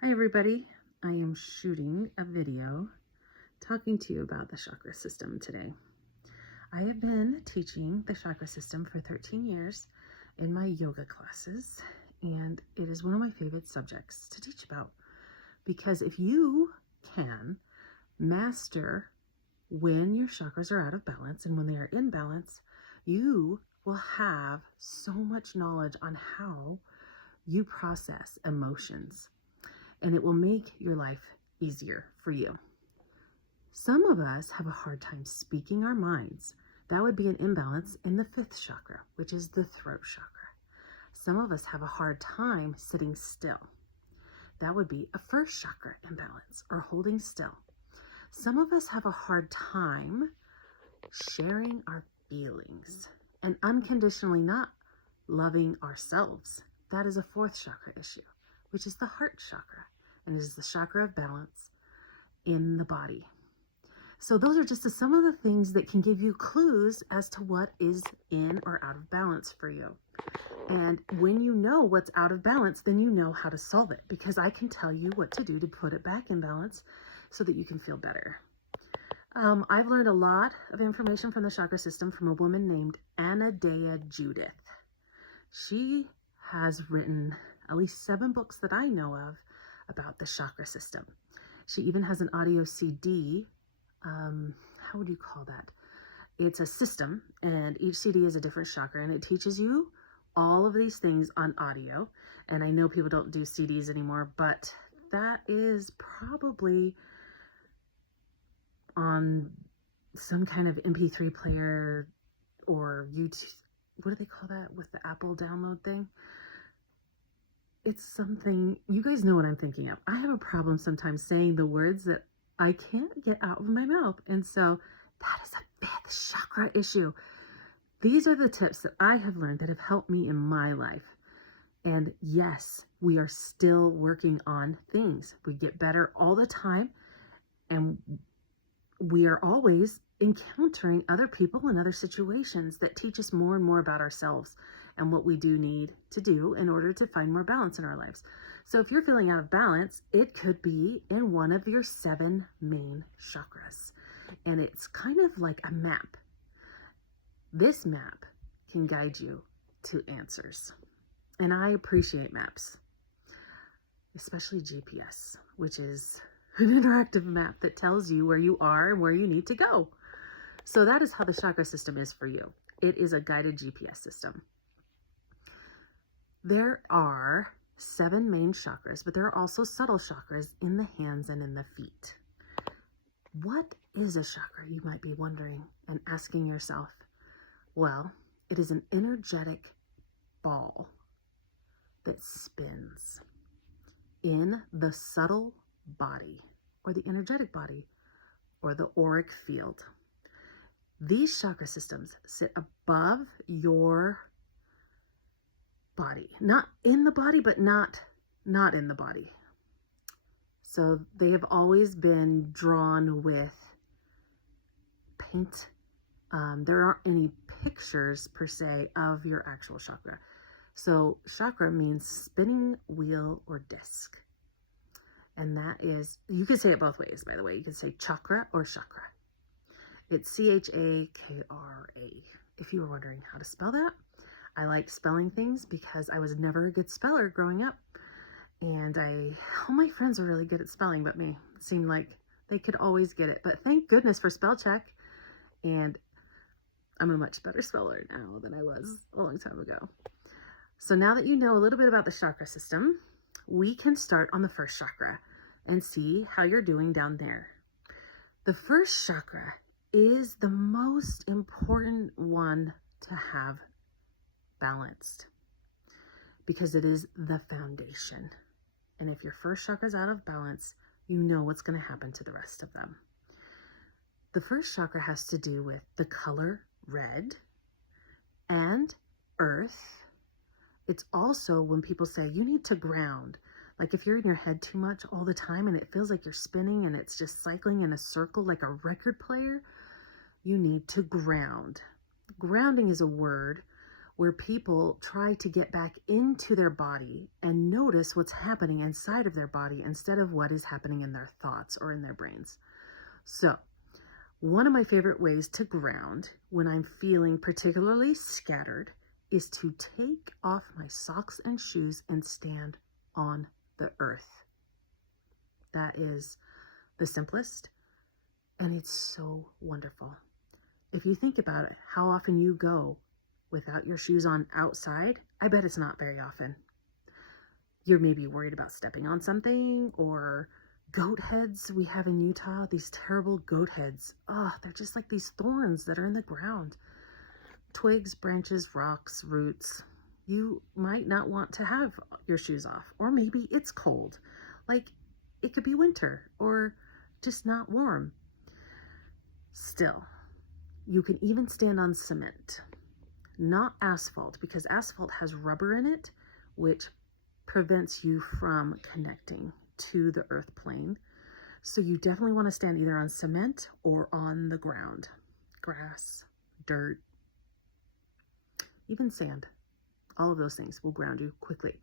Hi everybody, I am shooting a video talking to you about the chakra system today. I have been teaching the chakra system for 13 years in my yoga classes, and it is one of my favorite subjects to teach about because if you can master when your chakras are out of balance and when they are in balance, you will have so much knowledge on how you process emotions, and it will make your life easier for you. Some of us have a hard time speaking our minds. That would be an imbalance in the 5th chakra, which is the throat chakra. Some of us have a hard time sitting still. That would be a 1st chakra imbalance or holding still. Some of us have a hard time sharing our feelings and unconditionally not loving ourselves. That is a 4th chakra issue, which is the heart chakra, and it is the chakra of balance in the body. So those are just some of the things that can give you clues as to what is in or out of balance for you. And when you know what's out of balance, then you know how to solve it, because I can tell you what to do to put it back in balance so that you can feel better. I've learned a lot of information from the chakra system from a woman named Anadea Judith. She has written at least 7 books that I know of about the chakra system. She even has an audio CD. How would you call that? It's a system, and each CD is a different chakra, and it teaches you all of these things on audio. And I know people don't do CDs anymore, but that is probably on some kind of MP3 player or YouTube. What do they call that with the Apple download thing? It's something, you guys know what I'm thinking of. I have a problem sometimes saying the words that I can't get out of my mouth. And so that is a 5th chakra issue. These are the tips that I have learned that have helped me in my life. And yes, we are still working on things. We get better all the time, and we are always encountering other people and other situations that teach us more and more about ourselves and what we do need to do in order to find more balance in our lives. So if you're feeling out of balance, it could be in one of your 7 main chakras. And it's kind of like a map. This map can guide you to answers. And I appreciate maps, especially GPS, which is an interactive map that tells you where you are and where you need to go. So that is how the chakra system is for you. It is a guided GPS system. There are 7 main chakras, but there are also subtle chakras in the hands and in the feet. What is a chakra, you might be wondering and asking yourself? Well, it is an energetic ball that spins in the subtle body, or the energetic body, or the auric field. These chakra systems sit above your body, not in the body, but not in the body. So they have always been drawn with paint. There aren't any pictures per se of your actual chakra. So chakra means spinning wheel or disc. And that is, you can say it both ways, by the way. You can say chakra or chakra. It's Chakra. If you were wondering how to spell that. I like spelling things because I was never a good speller growing up. And all my friends were really good at spelling but me. It seemed like they could always get it. But thank goodness for spell check. And I'm a much better speller now than I was a long time ago. So now that you know a little bit about the chakra system, we can start on the 1st chakra and see how you're doing down there. The 1st chakra is the most important one to have balanced because it is the foundation. And if your 1st chakra is out of balance, you know what's going to happen to the rest of them. The 1st chakra has to do with the color red and earth. It's also when people say you need to ground. Like if you're in your head too much all the time and it feels like you're spinning and it's just cycling in a circle like a record player, you need to ground. Grounding is a word where people try to get back into their body and notice what's happening inside of their body instead of what is happening in their thoughts or in their brains. So, one of my favorite ways to ground when I'm feeling particularly scattered is to take off my socks and shoes and stand on the earth. That is the simplest, and it's so wonderful. If you think about it, how often you go without your shoes on outside, I bet it's not very often. You're maybe worried about stepping on something, or goat heads we have in Utah, these terrible goat heads. Oh, they're just like these thorns that are in the ground. Twigs, branches, rocks, roots. You might not want to have your shoes off, or maybe it's cold. Like, it could be winter or just not warm. Still, you can even stand on cement, not asphalt, because asphalt has rubber in it, which prevents you from connecting to the earth plane. So you definitely want to stand either on cement or on the ground, grass, dirt, even sand. All of those things will ground you quickly.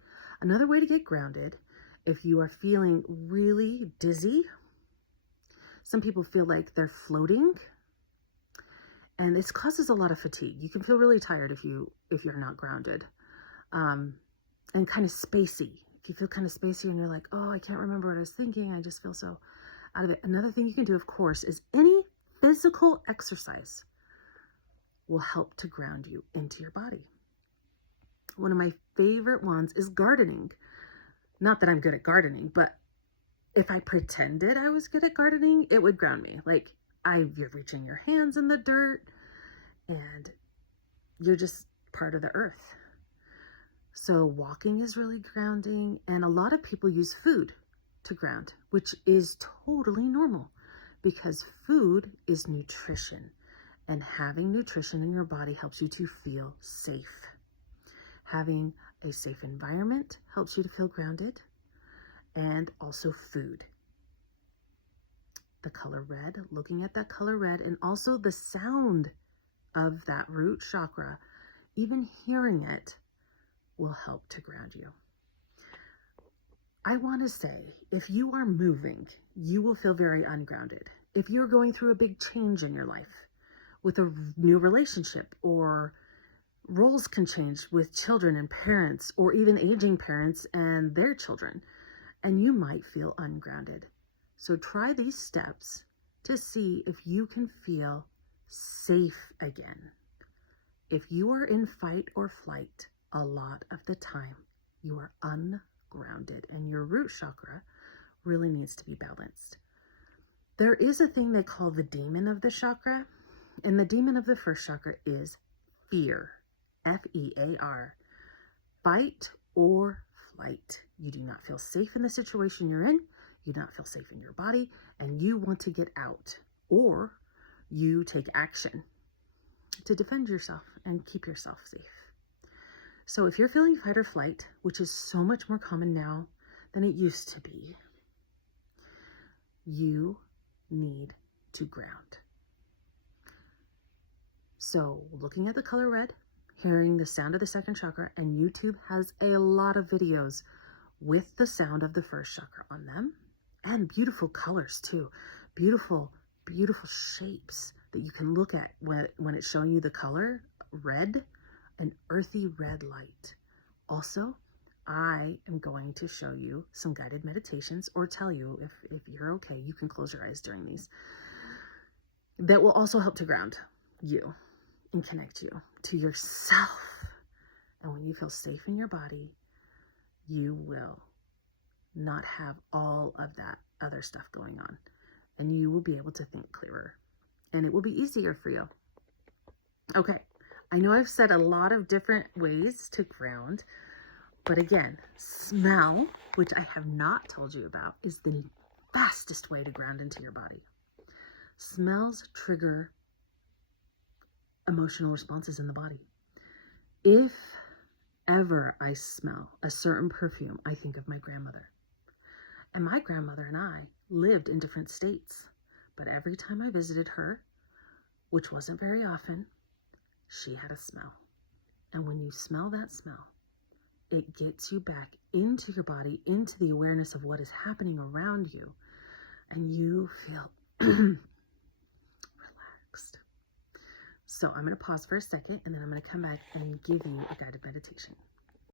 Another way to get grounded, if you are feeling really dizzy, some people feel like they're floating, and this causes a lot of fatigue. You can feel really tired if you're not grounded, and kind of spacey. If you feel kind of spacey and you're like, oh, I can't remember what I was thinking, I just feel so out of it. Another thing you can do, of course, is any physical exercise will help to ground you into your body. One of my favorite ones is gardening. Not that I'm good at gardening, but if I pretended I was good at gardening, it would ground me. Like, you're reaching your hands in the dirt and you're just part of the earth. So walking is really grounding, and a lot of people use food to ground, which is totally normal because food is nutrition, and having nutrition in your body helps you to feel safe. Having a safe environment helps you to feel grounded, and also food. The color red, looking at that color red, and also the sound of that root chakra, even hearing it will help to ground you. I want to say, if you are moving, you will feel very ungrounded. If you're going through a big change in your life with a new relationship, or roles can change with children and parents, or even aging parents and their children, and you might feel ungrounded. So try these steps to see if you can feel safe again. If you are in fight or flight, a lot of the time you are ungrounded, and your root chakra really needs to be balanced. There is a thing they call the demon of the chakra, and the demon of the first chakra is fear. F-E-A-R. Fight or flight. You do not feel safe in the situation you're in. You do not feel safe in your body, and you want to get out, or you take action to defend yourself and keep yourself safe. So if you're feeling fight or flight, which is so much more common now than it used to be, you need to ground. So looking at the color red, hearing the sound of the second chakra, and YouTube has a lot of videos with the sound of the first chakra on them, and beautiful colors too. Beautiful, beautiful shapes that you can look at when it's showing you the color red, an earthy red light. Also, I am going to show you some guided meditations, or tell you if you're okay, you can close your eyes during these, that will also help to ground you and connect you to yourself. And when you feel safe in your body, you will not have all of that other stuff going on, and you will be able to think clearer, and it will be easier for you. Okay, I know I've said a lot of different ways to ground, but again, smell, which I have not told you about, is the fastest way to ground into your body. Smells trigger emotional responses in the body. If ever I smell a certain perfume, I think of my grandmother. And my grandmother and I lived in different states, but every time I visited her, which wasn't very often, she had a smell. And when you smell that smell, it gets you back into your body, into the awareness of what is happening around you, and you feel relaxed. So I'm going to pause for a second, and then I'm going to come back and give you a guided meditation.